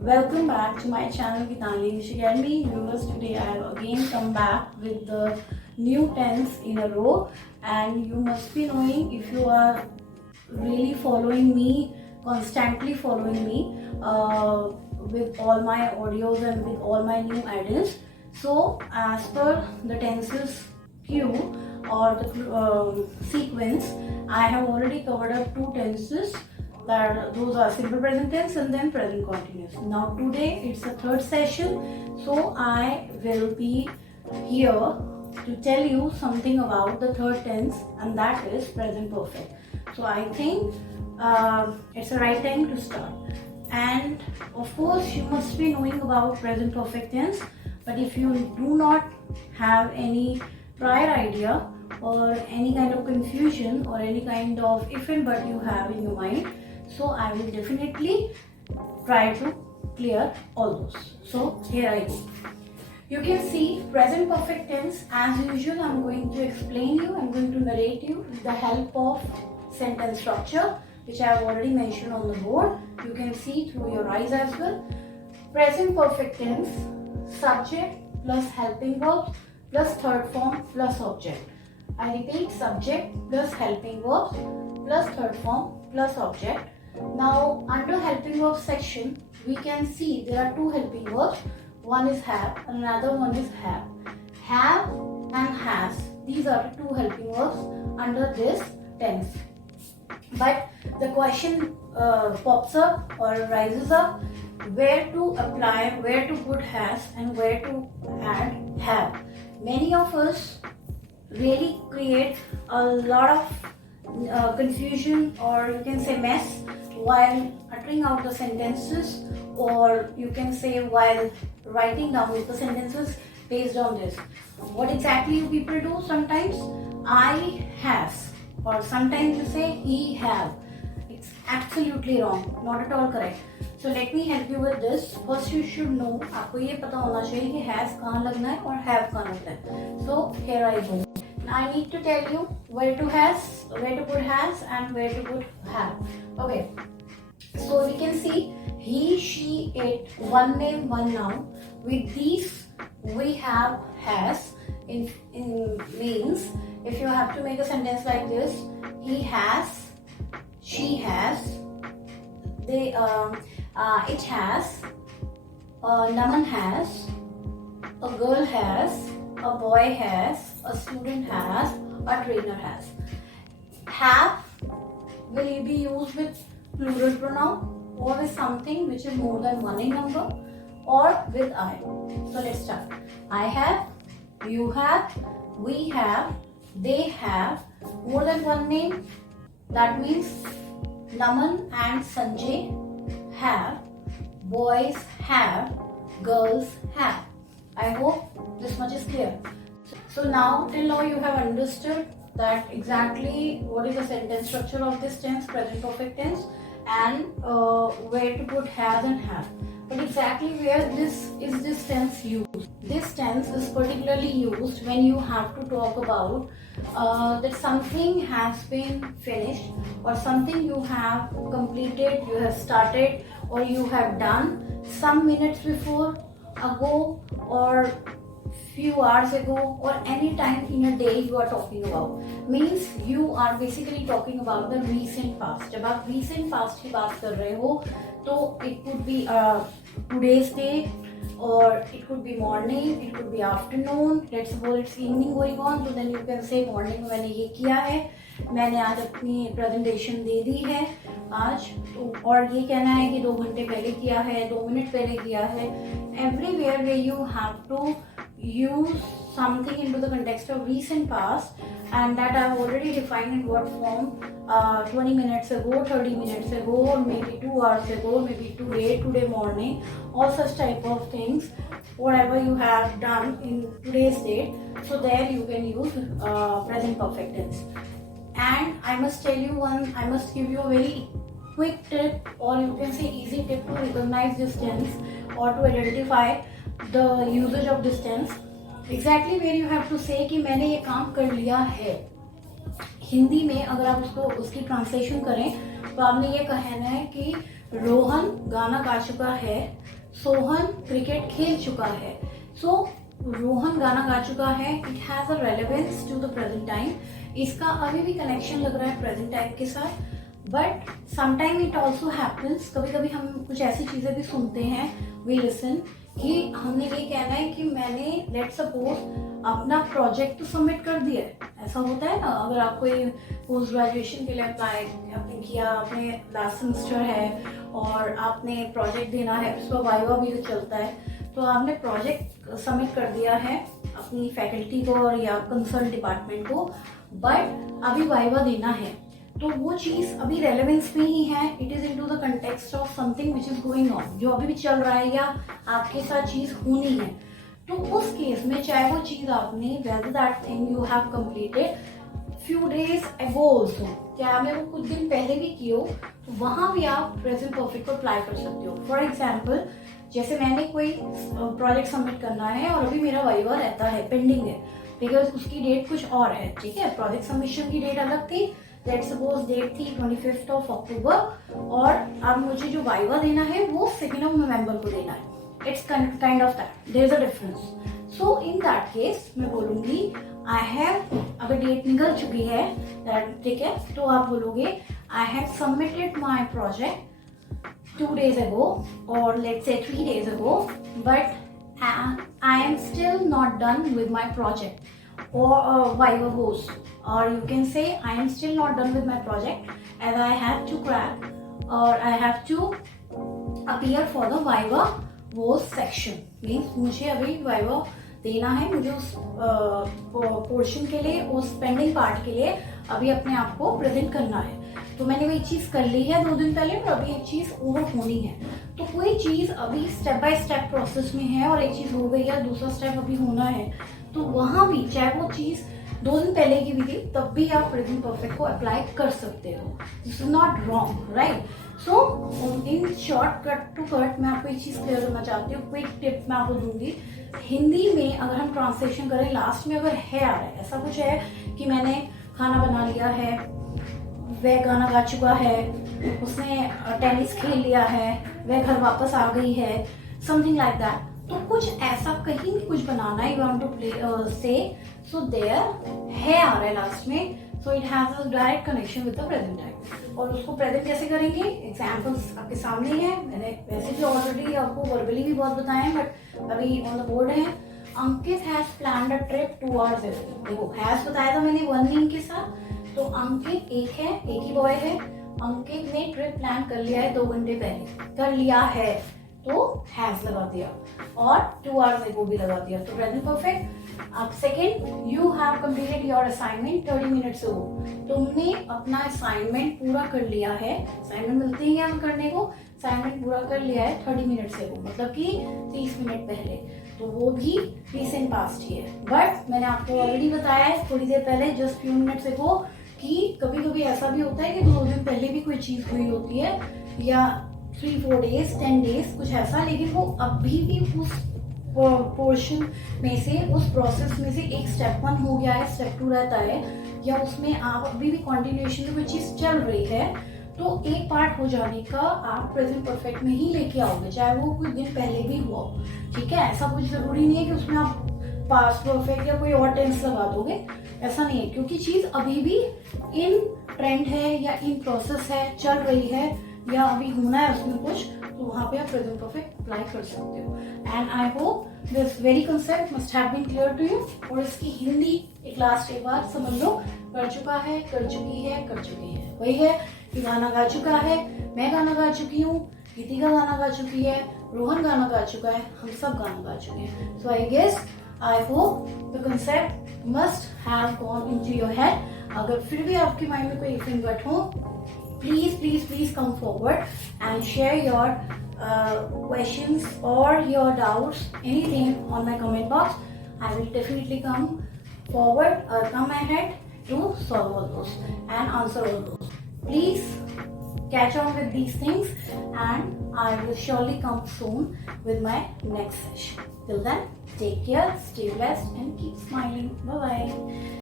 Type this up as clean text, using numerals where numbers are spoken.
Welcome back to my channel Gitali Academy. Viewers, today I have again come back with the new tense in a row, and you must be knowing, if you are really following me, constantly following me with all my audios and with all my new add-ins. So as per the tenses cue or the sequence, I have already covered up two tenses, that those are simple present tense and then present continuous. Now today it's the third session, so I will be here to tell you something about the third tense, and that is present perfect. So I think it's the right time to start. And of course you must be knowing about present perfect tense, but if you do not have any prior idea or any kind of confusion or any kind of if and but you have in your mind, so I will definitely try to clear all those. So here I go. You can see present perfect tense. As usual, I'm going to explain you, I'm going to narrate you with the help of sentence structure, which I have already mentioned on the board. You can see through your eyes as well. Present perfect tense, subject plus helping verbs plus third form plus object. I repeat, subject plus helping verbs plus third form plus object. Now under helping verbs section, we can see there are two helping verbs. One is have and another one is have. Have and has, these are the two helping verbs under this tense. But the question pops up or rises up, where to apply, where to put has and where to add have. Many of us really create a lot of confusion, or you can say mess, while uttering out the sentences, or you can say while writing down the sentences based on this. What exactly you people do sometimes? I has, or sometimes you say he have. It's absolutely wrong, not at all correct. So let me help you with this. First you should know, आपको ये पता होना चाहिए कि has कहाँ लगना है और have कहाँ लगना है. So here I go. Now I need to tell you where to put has and where to put have. Okay. So we can see he, she, it, one name, one noun. With these we have has. In means, if you have to make a sentence like this, he has, she has, they it has, Naman has, a girl has, a boy has, a student has, a trainer has. Have will be used with plural pronoun or with something which is more than one in number, or with I. So let's start. I have, you have, we have, they have, more than one name. That means Naman and Sanjay have, boys have, girls have. I hope this much is clear. So now, till now you have understood that exactly what is the sentence structure of this tense, present perfect tense, and where to put has and have. But exactly where this tense used? This tense is particularly used when you have to talk about that something has been finished, or something you have completed, you have started, or you have done some minutes before, ago, or few hours ago, or any time in a day you are talking about. Means you are basically talking about the recent past. जब आप recent past की बात कर रहे हो, तो it could be today's day, or it could be morning, it could be afternoon. Let's suppose it's evening going on, so then you can say morning मैंने ये किया है, मैंने आज अपनी प्रेजेंटेशन दे दी है आज, और ये कहना है कि 2 घंटे पहले किया है, 2 मिनट पहले किया है. Everywhere where you have to use something into the context of recent past, and that I have already defined in what form, 20 minutes ago, 30 minutes ago, or maybe 2 hours ago, maybe today morning, all such type of things, whatever you have done in today's date. So there you can use present perfect tense. And I must give you a very quick tip, or you can say easy tip to recognize this tense or to identify the usage of this tense. Exactly where you have to say कि मैंने ये काम कर लिया है. हिंदी में अगर आप उसकी ट्रांसलेशन करें, तो आपने ये कहना है कि रोहन गाना गा चुका है, सोहन क्रिकेट खेल चुका है. सो रोहन गाना गा चुका है, it has a relevance to the present time. इसका अभी भी कनेक्शन लग रहा है प्रेजेंट टाइम के साथ. But sometime it also happens, कभी कभी हम कुछ ऐसी चीजें भी सुनते हैं, वी लिसन, कि हमने ये कहना है कि मैंने लेट सपोज अपना प्रोजेक्ट तो सबमिट कर दिया है. ऐसा होता है ना, अगर आप कोई पोस्ट ग्रेजुएशन के लिए अप्लाई आपने किया, आपने लास्ट सेमेस्टर है और आपने प्रोजेक्ट देना है, उसका वाइवा भी तो चलता है, तो आपने प्रोजेक्ट सबमिट कर दिया है अपनी फैकल्टी को और या कंसर्न डिपार्टमेंट को, बट अभी वाइवा देना है, तो वो चीज़ अभी रेलेवेंस में ही है. It is into the context of something which is going on, जो अभी भी चल रहा है या आपके साथ चीज़ होनी है. तो उस केस में चाहे वो चीज़ आपने whether that thing you have completed few days ago also, क्या आपने वो कुछ दिन पहले भी किए हो, तो वहाँ भी आप प्रेजेंट परफेक्ट को अप्लाई कर सकते हो. फॉर एग्जाम्पल, जैसे मैंने कोई प्रोजेक्ट सबमिट करना है और अभी मेरा वाइवा रहता है, पेंडिंग है, बिकॉज उसकी डेट कुछ और है. ठीक है, प्रोजेक्ट सबमिशन की डेट अलग थी, लेट्स सपोज डेट थी 25 अक्टूबर, और अब मुझे जो वाइवा देना है वो 2 नवंबर को देना है. It's kind of that, there is a difference. So in that case मैं बोलूंगी आई हैव, अगर डेट निकल चुकी है, ठीक है, तो आप बोलोगे I have submitted my project 2 days ago or let's say 3 days ago, but I am still not done with my project or Viva host, or you can say I am still not done with my project as I have to crack or I have to appear for the Viva host section. Means मुझे अभी Viva देना है, मुझे उस पोर्शन के लिए, उस pending part के लिए अभी अपने आप को प्रेजेंट करना है. तो मैंने वही चीज़ कर ली है 2 दिन पहले, और अभी एक चीज़ ओवर होनी है. तो कोई चीज़ अभी स्टेप बाय स्टेप प्रोसेस में है और एक चीज़ हो गई है, दूसरा स्टेप अभी होना है, तो वहाँ भी चाहे वो चीज़ 2 दिन पहले की भी थी, तब भी आप प्रेजेंट परफेक्ट को अप्लाई कर सकते हो. This is not wrong, right. So in short cut to cut मैं आपको एक चीज़ क्लियर करना चाहती हूँ, क्विक टिप मैं आपको दूंगी. हिंदी में अगर हम ट्रांसलेशन करें, लास्ट में अगर है आ रहा है, ऐसा कुछ है कि मैंने खाना बना लिया है, वह गाना गा चुका है, उसने टेनिस खेल लिया है, वह घर वापस आ गई है, समथिंग लाइक दैट. तो कुछ ऐसा कहीं भी कुछ बनाना है, यू वांट टू प्ले से, सो देयर है आ रहा है लास्ट में, so it has a direct connection with the present time. और उसको प्रेजेंट कैसे करेंगे, एग्जाम्पल्स आपके सामने हैं, मैंने वैसे भी ऑलरेडी आपको वर्बली भी बहुत बताए हैं, बट अभी ऑन द बोर्ड है. Ankit has planned a trip towards it. देखो हैज बताया था मैंने वन नेम के साथ, तो अंकित एक है, एक ही बॉय है. अंकित ने ट्रिप प्लान कर लिया है 2 घंटे पहले, कर लिया है, तो हैज लगा दिया, और 2 hours ago भी लगा दिया, तो प्रेजेंट परफेक्ट. अब second, you have completed your assignment 30 minutes ago. तुमने अपना असाइनमेंट पूरा कर लिया है, असाइनमेंट मिलते ही हम करने को, असाइनमेंट पूरा कर लिया है 30 minutes ago, मतलब कि 30 मिनट पहले, तो वो भी रिसेंट पास्ट ही है. बट मैंने आपको ऑलरेडी बताया है थोड़ी देर पहले, जस्ट फ्यू मिनट्स ago, कि कभी कभी ऐसा भी होता है कि 2 दिन पहले भी कोई चीज़ हुई होती है, या 3-4 days 10 days कुछ ऐसा, लेकिन वो अभी भी उस पोर्शन में से, उस प्रोसेस में से एक स्टेप 1 हो गया है, स्टेप 2 रहता है, या उसमें आप अभी भी कंटिन्यूएशन में कोई चीज़ चल रही है, तो एक पार्ट हो जाने का आप प्रेजेंट परफेक्ट में ही लेके आओगे, चाहे वो कुछ दिन पहले भी हुआ. ठीक है, ऐसा कुछ ज़रूरी नहीं है कि उसमें आप पास्ट परफेक्ट या कोई और टेंस लगा दोगे, ऐसा नहीं है, क्योंकि चीज़ अभी भी इन ट्रेंड है या इन प्रोसेस है, चल रही है, या अभी होना है उसमें कुछ, तो वहाँ पे आप प्रेजेंट परफेक्ट अप्लाई कर सकते हो. And I hope this very concept must have been clear to you. और इसकी हिंदी एक लास्ट एक बार समझ लो, कर चुका है, कर चुकी है, कर चुकी है, वही है कि गाना गा चुका है, मैं गाना गा चुकी हूँ, गीतिका गाना गा चुकी है, रोहन गाना गा चुका है, हम सब गाना गा चुके हैं. So I guess, I hope the concept must have gone into your head. अगर फिर भी आपके माइंड में कोई इफिंग गट हो, please come forward and share your questions or your doubts, anything on my comment box. I will definitely come forward or come ahead to solve all those and answer all those. Please catch on with these things, and I will surely come soon with my next session. Till then, take care, stay blessed, and keep smiling. Bye bye.